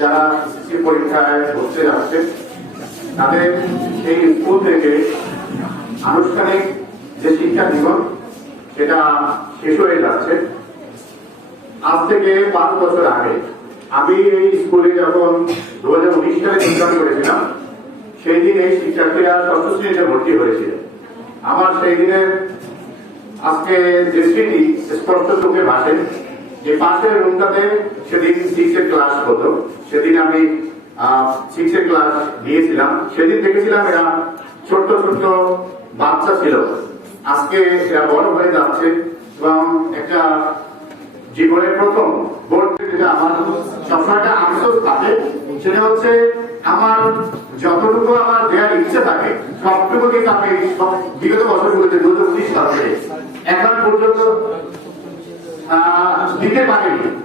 যারা এসএসসি পরীক্ষায় বসতে যাচ্ছে তাদের এই স্কুল থেকে আনুষ্ঠানিক যে শিক্ষা জীবন, সেটা শেষ হয়ে যাচ্ছে। আজ থেকে পাঁচ বছর আগে আমি এই স্কুলে যখন দু হাজার উনিশ সালে যোগদান করেছিলাম, সেই দিন এই শিক্ষার্থীরা ষষ্ঠ শ্রেণীতে ভর্তি হয়েছিল। আমার সেই দিনের আজকে যে স্মৃতি, স্পষ্ট চোখে ভাসে। যে পাশের রুমটাতে সেদিন সিক্স এর ক্লাস হতো। সেদিন আমি সিক্স এর ক্লাস দিয়েছিলাম সেদিন দেখেছিলাম এরা ছোট্ট ছোট্ট বাচ্চা ছিল। আজকে এরা বড় হয়ে যাচ্ছে এবং একটা জীবনের প্রথম থেকে যেটা আমার সবসময় একটা আফসোস থাকে, সেটা হচ্ছে আমার যতটুকু আমার দেওয়ার ইচ্ছে থাকে, সবটুকু কিন্তু আমি বিগত বছরগুলোতে দু হাজার উনিশ এখন পর্যন্ত দিতে পারিনি।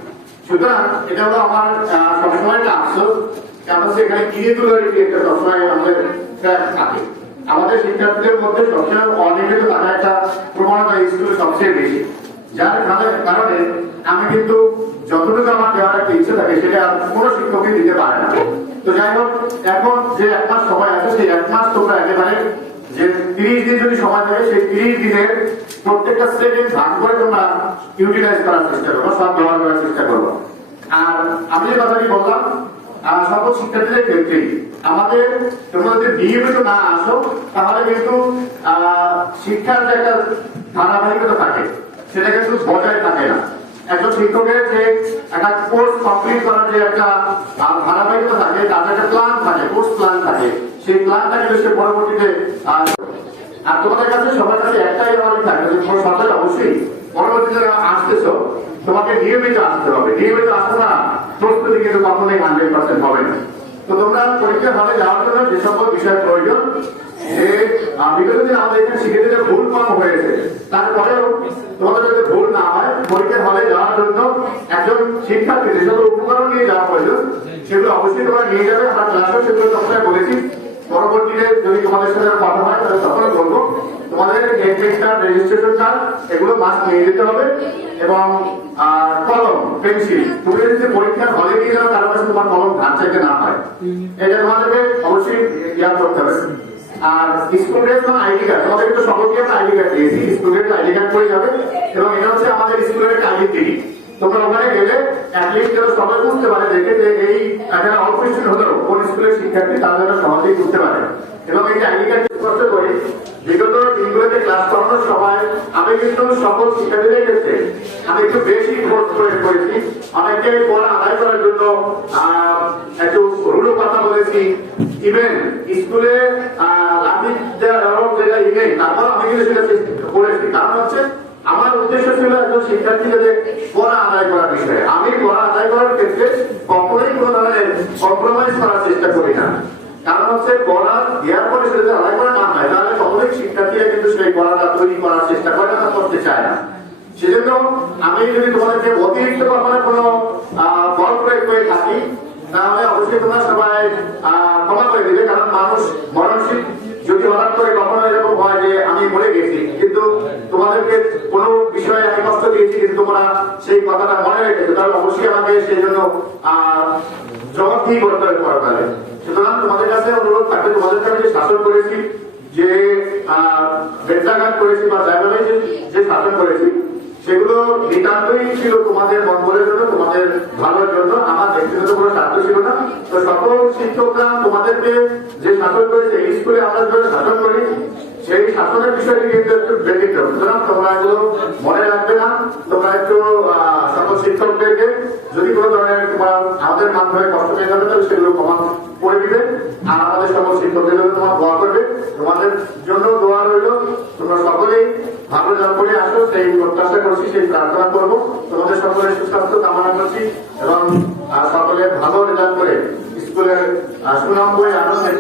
সুতরাং এটা হলো আমার সবসময় একটা আফসোস, কারণ হচ্ছে এখানে ইরেগুলারিটি একটা সবসময় আমাদের থাকে। আমাদের শিক্ষার্থীদের মধ্যে সবসময় অনিয়মিত থাকা একটা প্রবণতা স্কুলে সবচেয়ে বেশি। যার কারণে- আমি কিন্তু যতটুকু আমার দেওয়ার একটা ইচ্ছে থাকে, সেটা কোনো শিক্ষকই দিতে পারে না। তো যাই হোক, এখন যে এক মাস সময় আছে, সেই এক মাস তোমরা একেবারে যে তিরিশ দিন যদি সময় থাকে সেই তিরিশ দিনের প্রত্যেকটা সেকেন্ড ভাগ করে তোমরা ইউটিলাইজ করার চেষ্টা করব, সব ব্যবহার করার চেষ্টা করব। আর আমি যে কথাটি বললাম সকল শিক্ষার্থীদের ক্ষেত্রেই আমাদের তোমরা যদি নিয়মিত না আসো, তাহলে কিন্তু শিক্ষার যে একটা ধারাবাহিকতা থাকে, সেটা কিন্তু বজায় থাকে না। একজন শিক্ষকের যে একটা কোর্স কমপ্লিট করার যে একটা ধারাবাহিকতা থাকে তার একটা প্ল্যান থাকে কোর্স প্ল্যান থাকে। সেই প্ল্যানটা কিন্তু সে পরবর্তীতে আর তোমাদের কাছে, সবার কাছে একটাই আমার থাকে যে সরকার অবশ্যই পরবর্তীতে আসতেছো, তোমাকে নিয়মিত আসতে হবে। নিয়মিত আসতে না প্রস্তুতি কিন্তু কখনোই হান্ড্রেড পার্সেন্ট হবে না। তো তোমরা পরীক্ষা হলে যাওয়ার জন্য যে সকল বিষয় প্রয়োজন যে বিগত দিনে আমাদের এখানে শিক্ষার্থীদের ভুল কম হয়েছে। তারপরেও তোমাদের যাতে ভুল না হয় পরীক্ষা হলে যাওয়ার জন্য একজন শিক্ষার্থী, যে সকল উপকরণ নিয়ে যাওয়া প্রয়োজন, সেগুলো অবশ্যই তোমরা নিয়ে যাবে আমরা ক্লাসেও সেগুলো সবসময় বলেছি, পরবর্তীতে যদি তোমাদের সাথে কথা হয়, তাহলে তখন বলব, তোমাদের এডমিট কার্ড রেজিস্ট্রেশন কার্ড এগুলো মাস্ক নিয়ে যেতে হবে, এবং কলম পেন্সিল তুমি যদি পরীক্ষার হলে নিয়ে যাও, তার কাছে তোমার কলম ধার চাইতে না হয়। এটা তোমাদেরকে অবশ্যই ইয়া করতে হবে। আর এবং আইডি কার্ড তোমাদের কিন্তু সকলকে একটা আইডি কার্ড দিয়েছি ড্রেস আইডি কার্ড করে যাবে, এবং এটা হচ্ছে আমাদের স্কুলের একটা আইডেন্টিটি তোমরা ওখানে গেলে সবাই বুঝতে পারে, দেখে যে এই যারা অল্প স্টুডেন্ট কোন স্কুলের শিক্ষার্থী, তারা সহজেই বুঝতে পারে। এবং এই স্পষ্ট করে বিগত দিনগুলোতে ক্লাস করানোর সময় আমি কিন্তু সকল শিক্ষার্থীদের ক্ষেত্রে আমি একটু বেশি প্রয়োগ করেছি। অনেকে পড়া আদায় করার জন্য একটু রুলো কথা বলেছি। ইভেন স্কুলে লাঠি দেওয়ার যেটা ইভেন তারপর আমি কিন্তু সেটা করেছি। কারণ হচ্ছে আমার উদ্দেশ্য ছিল একজন শিক্ষার্থী যাতে পড়া আদায় করার বিষয়ে। আমি পড়া আদায় করার ক্ষেত্রে কখনোই কোনো ধরনের কম্প্রোমাইজ করার চেষ্টা করি না। কারণ হচ্ছে পড়া দেওয়ার পরে সেটা যদি আদায় করা না হয় তাহলে সকলেই শিক্ষার্থীরা কিন্তু সেই পড়াটা তৈরি করার চেষ্টা করে না করতে চায় না। সেজন্য আমি যদি তোমাদেরকে অতিরিক্ত পরিমাণে কোনো বল প্রয়োগ করে থাকি তাহলে অবশ্যই তোমরা সবাই আহ, ক্ষমা করে দিবে কারণ মানুষ মরণশীল যদি হঠাৎ করে কখনো এরকম হয় আমি গেছি। কিন্তু তোমাদেরকে কোনো বিষয়ে আমি কষ্ট দিয়েছি, কিন্তু তোমরা সেই কথাটা মনে রেখেছো। তাহলে অবশ্যই আমাকে সেই জন্য জবাবদিহি করতে হবে। পরকালে সুতরাং তোমাদের কাছে অনুরোধ থাকবে তোমাদেরকে যে শাসন করেছি, যে বেত্রাঘাত করেছি বা যে শাসন করেছি সেগুলো নিতান্তই ছিল তোমাদের মঙ্গলের জন্য, তোমাদের ভালোর জন্য, আমার ব্যক্তিগত কোনো স্বার্থ ছিল না। তো সকল শিক্ষকরা তোমাদেরকে যে শাসন করেছে, এই স্কুলে আমরা যেভাবে শাসন করি, সেই শাসনের বিষয়টি কিন্তু একটু ব্যতিক্রম। সুতরাং তোমরা এগুলো মনে রাখবে না, তোমরা একটু সকল শিক্ষকদেরকে যদি কোনো ধরনের তোমার আমাদের মাধ্যমে কষ্ট পেয়ে যাবে, তাহলে সেগুলো ক্ষমা করে দিবে। আর আমাদের সকল শিক্ষকদের তোমার দোয়া করবে। তোমাদের জন্য দোয়া রইল। তোমরা সকলেই ভালো করে আসো, সেই করছি সেই প্রার্থনা করব। তোমাদের সকলের সুস্বাস্থ্য কামনা করছি এবং সকলে ভালো রেজাল্ট করে স্কুলের সুনাম বই আনন্দে